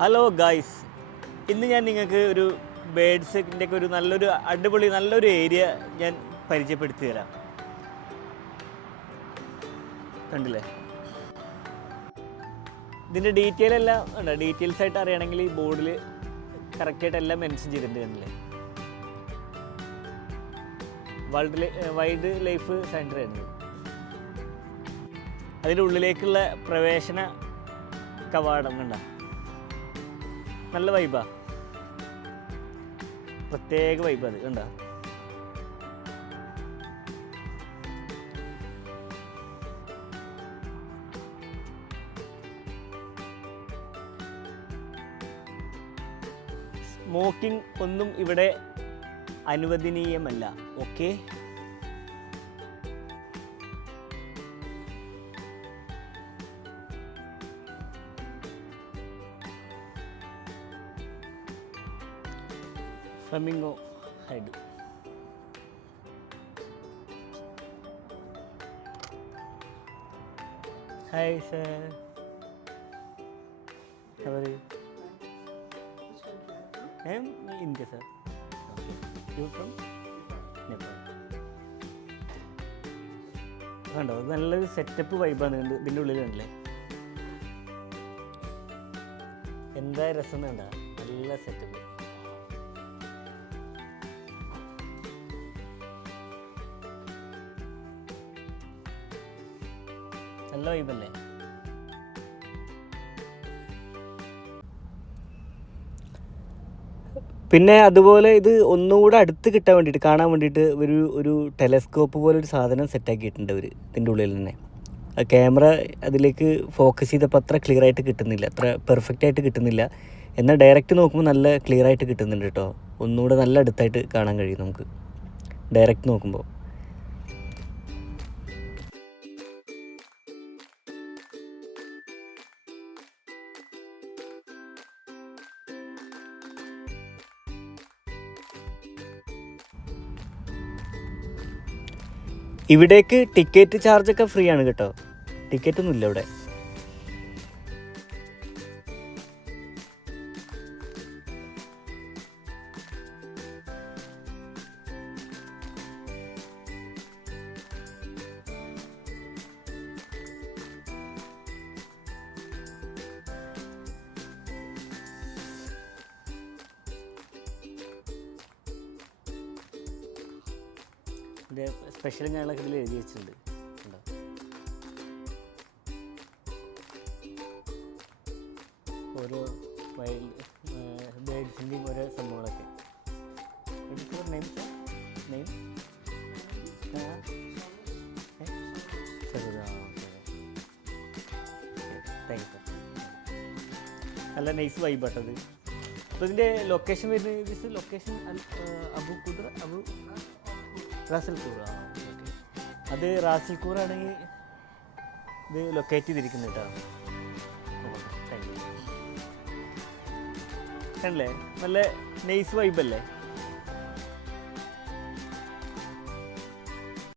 Hello guys, ഇന്ന് ഞാൻ നിങ്ങൾക്ക് ഒരു ബേഡ്സിൻ്റെ ഒക്കെ ഒരു നല്ലൊരു ഏരിയ ഞാൻ പരിചയപ്പെടുത്തി തരാം. കണ്ടില്ലേ, ഇതിൻ്റെ ഡീറ്റെയിൽസ് ആയിട്ട് അറിയണമെങ്കിൽ ഈ ബോർഡിൽ കറക്റ്റായിട്ട് എല്ലാം മെൻഷൻ ചെയ്തിട്ടുണ്ട്. കണ്ടില്ലേ, വൈൽഡ് ലൈഫ് സെൻ്റർ ആണ്. അതിൻ്റെ ഉള്ളിലേക്കുള്ള പ്രവേശന കവാടം കണ്ട, നല്ല വൈബാ, പ്രത്യേക വൈബ്. അത് കണ്ട, സ്മോക്കിംഗ് ഒന്നും ഇവിടെ അനുവദനീയമല്ല. Okay, flamingo hide. Hi sir, how are you? I am India sir. Okay. You from Nepal? കണ്ടോ, നല്ലൊരു സെറ്റപ്പ് വൈബാണ്. ഇതിൻ്റെ ഉള്ളിലുണ്ടല്ലേ, എന്താ രസം വേണ്ട, നല്ല സെറ്റപ്പ്. നല്ല വൈബല്ലേ. പിന്നെ അതുപോലെ ഇത് ഒന്നുകൂടെ അടുത്ത് കിട്ടാൻ വേണ്ടിയിട്ട്, കാണാൻ വേണ്ടിയിട്ട് ഒരു ടെലസ്കോപ്പ് പോലെ ഒരു സാധനം സെറ്റാക്കിയിട്ടുണ്ട് അവർ ഇതിൻ്റെ ഉള്ളിൽ തന്നെ. ക്യാമറ അതിലേക്ക് ഫോക്കസ് ചെയ്തപ്പോൾ അത്ര ക്ലിയർ ആയിട്ട് കിട്ടുന്നില്ല, അത്ര പെർഫെക്റ്റ് ആയിട്ട് കിട്ടുന്നില്ല. എന്നാൽ ഡയറക്റ്റ് നോക്കുമ്പോൾ നല്ല ക്ലിയർ ആയിട്ട് കിട്ടുന്നുണ്ട് കേട്ടോ. ഒന്നുകൂടെ നല്ല അടുത്തായിട്ട് കാണാൻ കഴിയും നമുക്ക് ഡയറക്റ്റ് നോക്കുമ്പോൾ. ഇവിടേക്ക് ടിക്കറ്റ് ചാർജൊക്കെ ഫ്രീ ആണ് കേട്ടോ, ടിക്കറ്റൊന്നും ഇല്ല ഇവിടെ. ഇതിൻ്റെ സ്പെഷ്യൽ ഞാനൊക്കെ ഇതിൽ എഴുതി വെച്ചിട്ടുണ്ട്. ഉണ്ടോ, ഓരോ ബേഡ്സിൻ്റെയും ഓരോ സംഭവങ്ങളൊക്കെ. Name thank you sir. നല്ല നൈസ് വൈബാട്ടത്. അപ്പോൾ ഇതിൻ്റെ ലൊക്കേഷൻ വരുന്നത് ലൊക്കേഷൻ റാസൽഖൂർ. ഓക്കെ, അത് റാസൽഖൂറാണെങ്കിൽ ഇത് ലൊക്കേറ്റ് ചെയ്തിരിക്കുന്നത് കേട്ടോ. Thank you. കണ്ടല്ലേ, നല്ല നൈസ് വൈബല്ലേ.